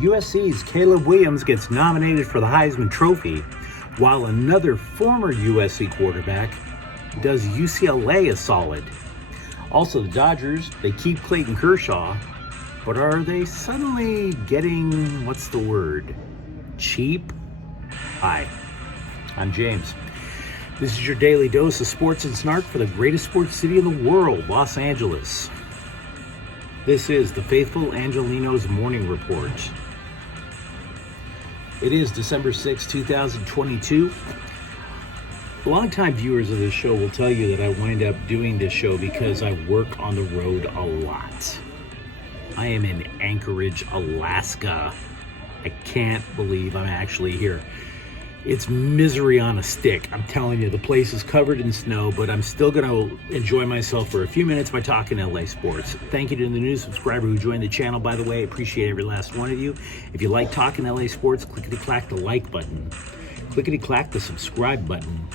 USC's Caleb Williams gets nominated for the Heisman Trophy, while another former USC quarterback does UCLA a solid. Also, the Dodgers, they keep Clayton Kershaw, but are they suddenly getting, what's the word, cheap? Hi, I'm James. This is your daily dose of sports and snark for the greatest sports city in the world, Los Angeles. This is the faithful Angelenos Morning Report. It is December 6, 2022. Longtime viewers of this show will tell you that I wind up doing this show because I work on the road a lot. I am in Anchorage, Alaska. I can't believe I'm actually here. It's misery on a stick. I'm telling you, the place is covered in snow, but I'm still going to enjoy myself for a few minutes by talking LA sports. Thank you to the new subscriber who joined the channel, by the way. I appreciate every last one of you. If you like talking LA sports, clickety-clack the like button. Clickety-clack the subscribe button.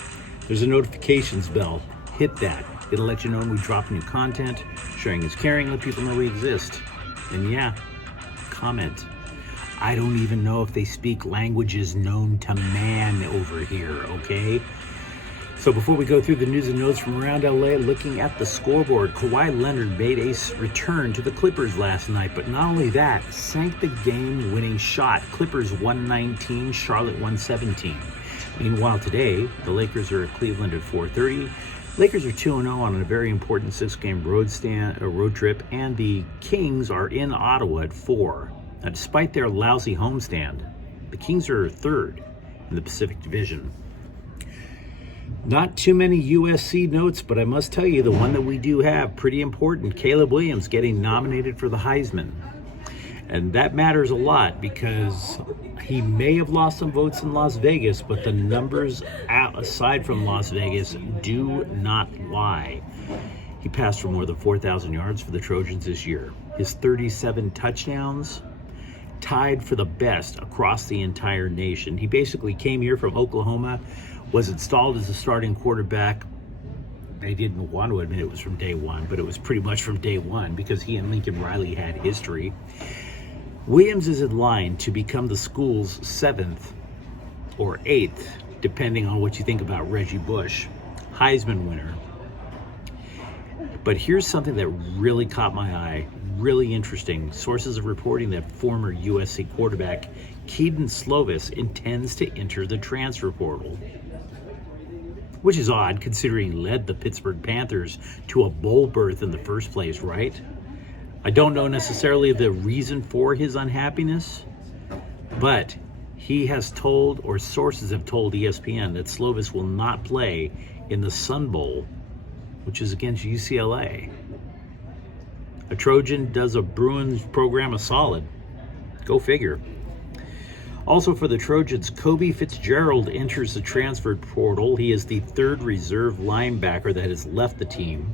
There's a notifications bell. Hit that. It'll let you know when we drop new content. Sharing is caring. Let people know we exist. And yeah, comment. I don't even know if they speak languages known to man over here, okay? So before we go through the news and notes from around LA, looking at the scoreboard, Kawhi Leonard made a return to the Clippers last night, but not only that, sank the game-winning shot. Clippers 119, Charlotte 117. Meanwhile today, the Lakers are at Cleveland at 4:30. Lakers are 2-0 on a very important 6-game road trip, and the Kings are in Ottawa at 4. Now, despite their lousy homestand, the Kings are third in the Pacific Division. Not too many USC notes, but I must tell you, the one that we do have, pretty important, Caleb Williams getting nominated for the Heisman. And that matters a lot because he may have lost some votes in Las Vegas, but the numbers aside from Las Vegas do not lie. He passed for more than 4,000 yards for the Trojans this year. His 37 touchdowns tied for the best across the entire nation. He basically came here from Oklahoma, was installed as a starting quarterback. They didn't want to admit it was from day one, but it was pretty much from day one because he and Lincoln Riley had history. Williams is in line to become the school's 7th or 8th, depending on what you think about Reggie Bush, Heisman winner. But here's something that really caught my eye, really interesting. Sources are reporting that former USC quarterback Kedon Slovis intends to enter the transfer portal, which is odd considering he led the Pittsburgh Panthers to a bowl berth in the first place, right? I don't know necessarily the reason for his unhappiness, but he has told, or sources have told ESPN, that Slovis will not play in the Sun Bowl, which is against UCLA. A Trojan does a Bruins program a solid. Go figure. Also for the Trojans, Kobe Fitzgerald enters the transfer portal. He is the 3rd reserve linebacker that has left the team.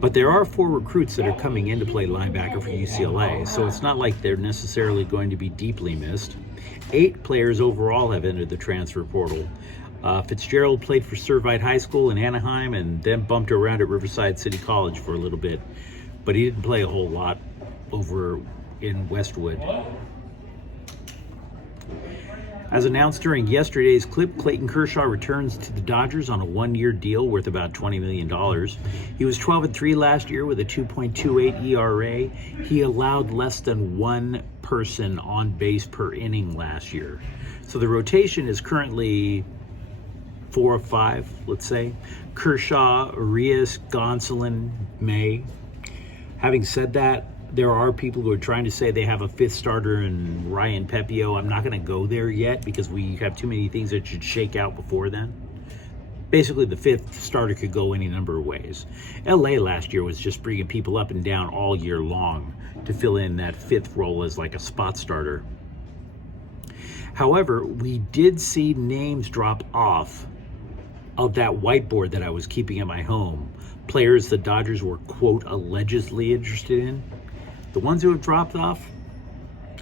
But there are 4 recruits that are coming in to play linebacker for UCLA, so it's not like they're necessarily going to be deeply missed. 8 players overall have entered the transfer portal. Fitzgerald played for Servite High School in Anaheim and then bumped around at Riverside City College for a little bit, but he didn't play a whole lot over in Westwood. As announced during yesterday's clip, Clayton Kershaw returns to the Dodgers on a 1-year deal worth about $20 million. He was 12-3 last year with a 2.28 ERA. He allowed less than 1 person on base per inning last year. So the rotation is currently 4 or 5, let's say. Kershaw, Arias, Gonsolin, May. Having said that, there are people who are trying to say they have a 5th starter in Ryan Pepio. I'm not going to go there yet because we have too many things that should shake out before then. Basically, the 5th starter could go any number of ways. LA last year was just bringing people up and down all year long to fill in that 5th role as like a spot starter. However, we did see names drop off of that whiteboard that I was keeping at my home. Players the Dodgers were, quote, allegedly interested in. The ones who have dropped off,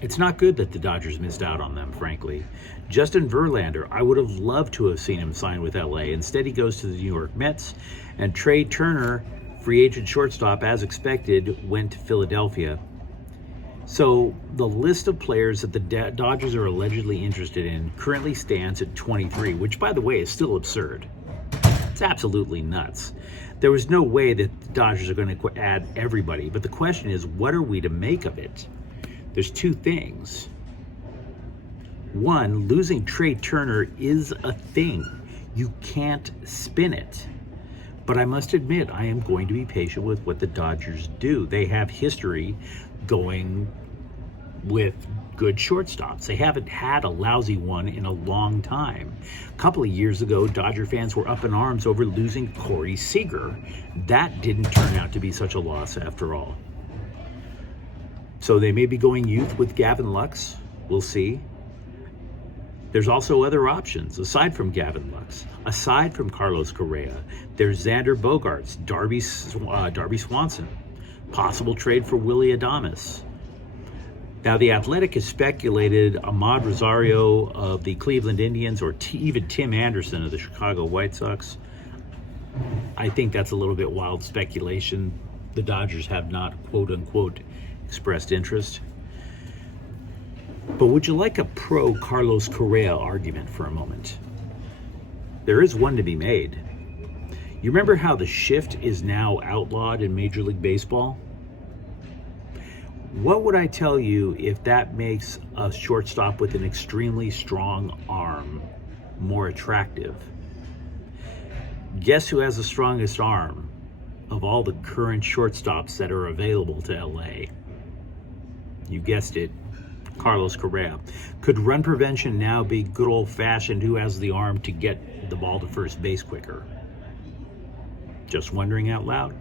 it's not good that the Dodgers missed out on them, frankly. Justin Verlander, I would have loved to have seen him sign with LA. Instead, he goes to the New York Mets. And Trea Turner, free agent shortstop, as expected, went to Philadelphia. So the list of players that the Dodgers are allegedly interested in currently stands at 23, which, by the way, is still absurd. It's absolutely nuts. There was no way that the Dodgers are going to add everybody, but the question is, what are we to make of it? There's two things. One, losing Trea Turner is a thing. You can't spin it. But I must admit, I am going to be patient with what the Dodgers do. They have history going with good shortstops. They haven't had a lousy one in a long time. A couple of years ago, Dodger fans were up in arms over losing Corey Seager. That didn't turn out to be such a loss after all. So they may be going youth with Gavin Lux. We'll see. There's also other options aside from Gavin Lux, aside from Carlos Correa. There's Xander Bogaerts, Darby Swanson, possible trade for Willy Adames. Now, The Athletic has speculated Ahmad Rosario of the Cleveland Indians or even Tim Anderson of the Chicago White Sox. I think that's a little bit wild speculation. The Dodgers have not, quote unquote, expressed interest. But would you like a pro Carlos Correa argument for a moment? There is one to be made. You remember how the shift is now outlawed in Major League Baseball? What would I tell you if that makes a shortstop with an extremely strong arm more attractive? Guess who has the strongest arm of all the current shortstops that are available to LA? You guessed it, Carlos Correa. Could run prevention now be good old-fashioned who has the arm to get the ball to first base quicker? Just wondering out loud.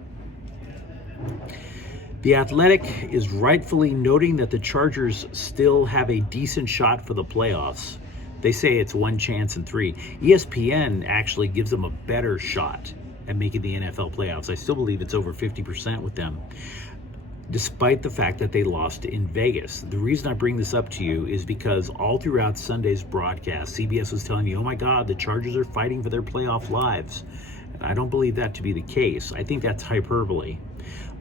The Athletic is rightfully noting that the Chargers still have a decent shot for the playoffs. They say it's one chance in three. ESPN actually gives them a better shot at making the NFL playoffs. I still believe it's over 50% with them, despite the fact that they lost in Vegas. The reason I bring this up to you is because all throughout Sunday's broadcast, CBS was telling me, oh my God, the Chargers are fighting for their playoff lives. And I don't believe that to be the case. I think that's hyperbole.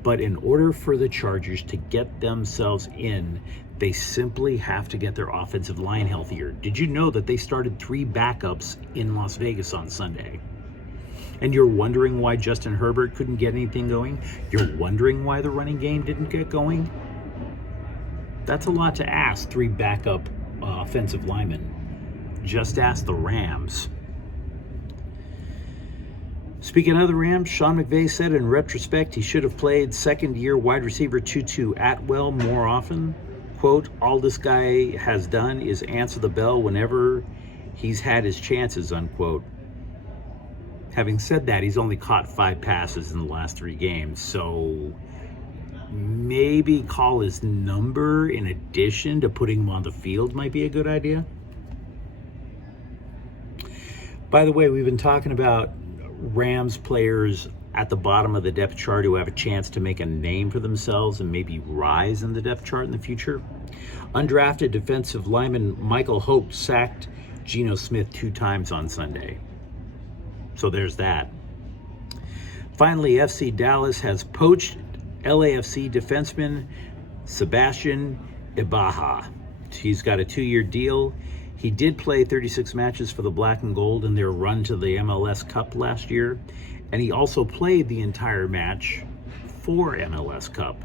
But in order for the Chargers to get themselves in, they simply have to get their offensive line healthier. Did you know that they started 3 backups in Las Vegas on Sunday? And you're wondering why Justin Herbert couldn't get anything going? You're wondering why the running game didn't get going? That's a lot to ask 3 backup offensive linemen. Just ask the Rams. Speaking of the Rams, Sean McVay said in retrospect he should have played second-year wide receiver Tutu Atwell more often. Quote, all this guy has done is answer the bell whenever he's had his chances, unquote. Having said that, he's only caught 5 passes in the last 3 games, so maybe call his number in addition to putting him on the field might be a good idea. By the way, we've been talking about Rams players at the bottom of the depth chart who have a chance to make a name for themselves and maybe rise in the depth chart in the future. Undrafted defensive lineman Michael Hope sacked Geno Smith 2 times on Sunday. So there's that. Finally, FC Dallas has poached LAFC defenseman Sebastian Ibaha. He's got a 2-year deal. He did play 36 matches for the Black and Gold in their run to the MLS Cup last year, and he also played the entire match for MLS Cup.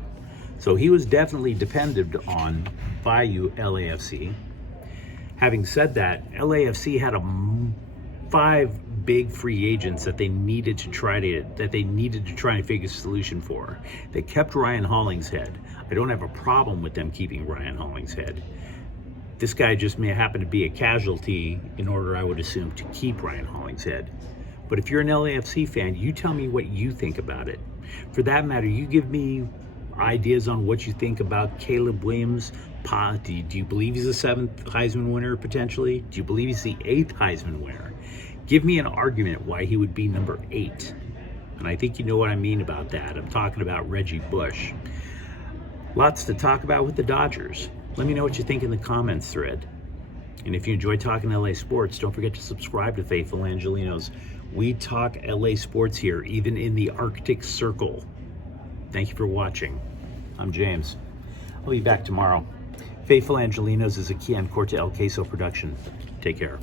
So he was definitely depended on by LAFC. Having said that, LAFC had 5 big free agents that they needed to try to figure a solution for. They kept Ryan Hollingshead. I don't have a problem with them keeping Ryan Hollingshead. This guy just may happen to be a casualty in order, I would assume, to keep Ryan Hollingshead. But if you're an LAFC fan, you tell me what you think about it. For that matter, you give me ideas on what you think about Caleb Williams. Do you believe he's the 7th Heisman winner potentially? Do you believe he's the 8th Heisman winner? Give me an argument why he would be number 8. And I think you know what I mean about that. I'm talking about Reggie Bush. Lots to talk about with the Dodgers. Let me know what you think in the comments thread. And if you enjoy talking LA sports, don't forget to subscribe to Faithful Angelenos. We talk LA sports here, even in the Arctic Circle. Thank you for watching. I'm James. We'll be back tomorrow. Faithful Angelenos is a Kian Corte El Queso production. Take care.